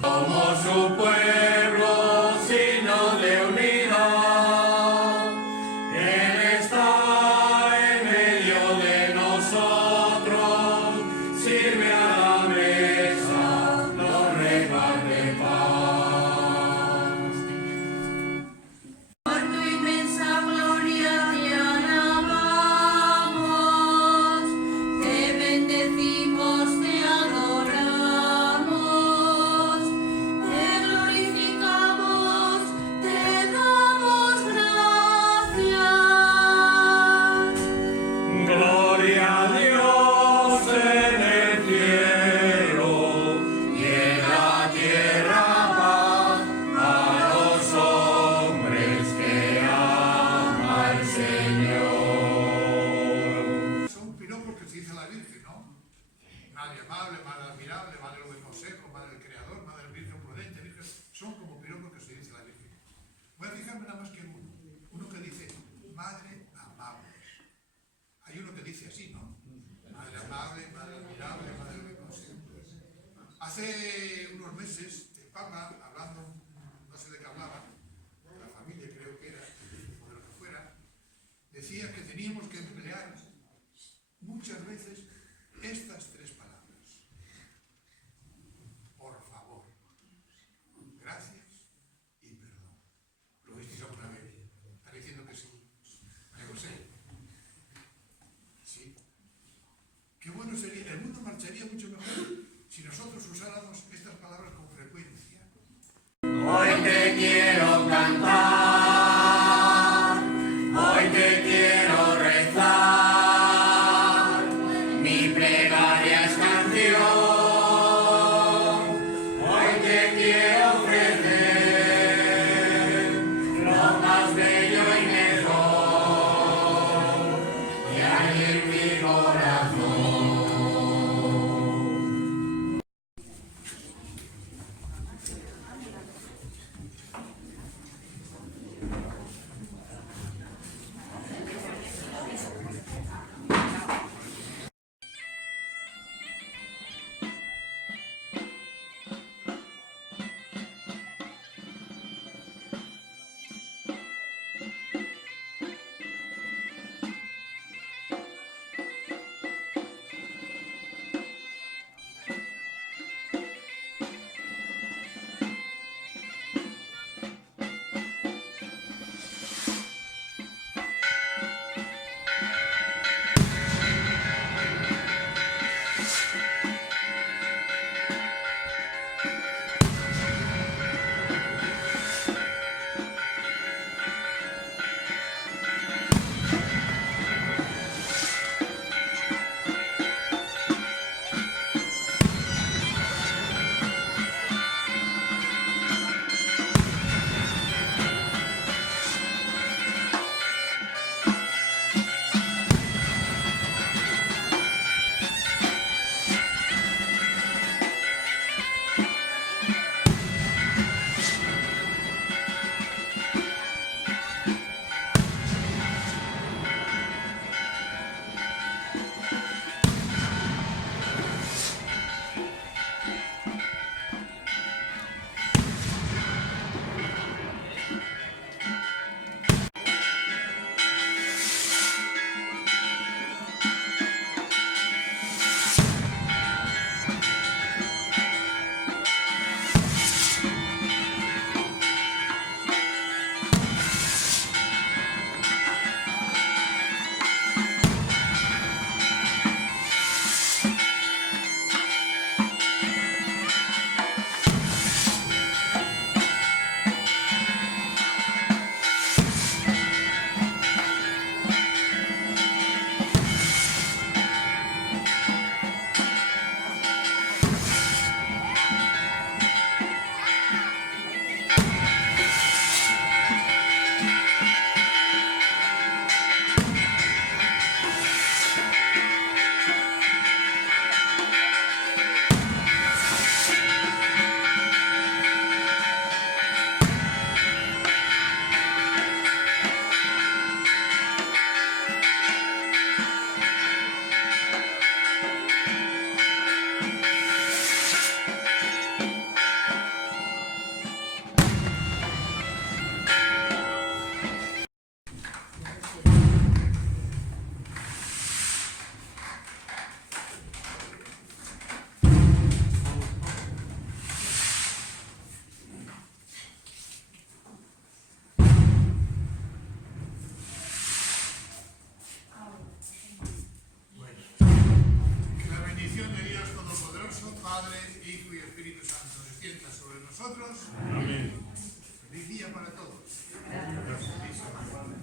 Somos su pueblo, signo de unidad. Él está en medio de nosotros, sirve a la mesa, nos reparte paz. Por tu inmensa gloria te alabamos, te bendecimos, te adoramos, te glorificamos, te damos gracias. Gloria a Dios en el cielo y en la tierra paz a los hombres que ama el Señor. Son piropos que se dice a la Virgen, ¿no? Madre amable, madre admirable, madre de buen consejo, madre del Creador, madre del Virgen prudente, Virgen. Son como piropos que se dice a la Virgen. Voy a fijarme nada más que en uno. Uno que dice, madre amable. Hay uno que dice así, ¿no? Madre amable, madre admirable, madre del buen consejo. Hace unos meses, el Papa, hablando, no sé de qué hablaba, de la familia creo que era, o de lo que fuera, decía que teníamos que emplear muchas veces estas tres palabras. Por favor, gracias y perdón. ¿Lo visteis alguna vez? Está diciendo que sí. Yo lo sé. Sí. Qué bueno sería, el mundo marcharía mucho mejor si nosotros usáramos estas palabras con frecuencia. Hoy te quiero cantar, hoy te quiero rezar, Padre, Hijo y Espíritu Santo, descienda sobre nosotros. Amén. Feliz día para todos. Gracias. Feliz semana.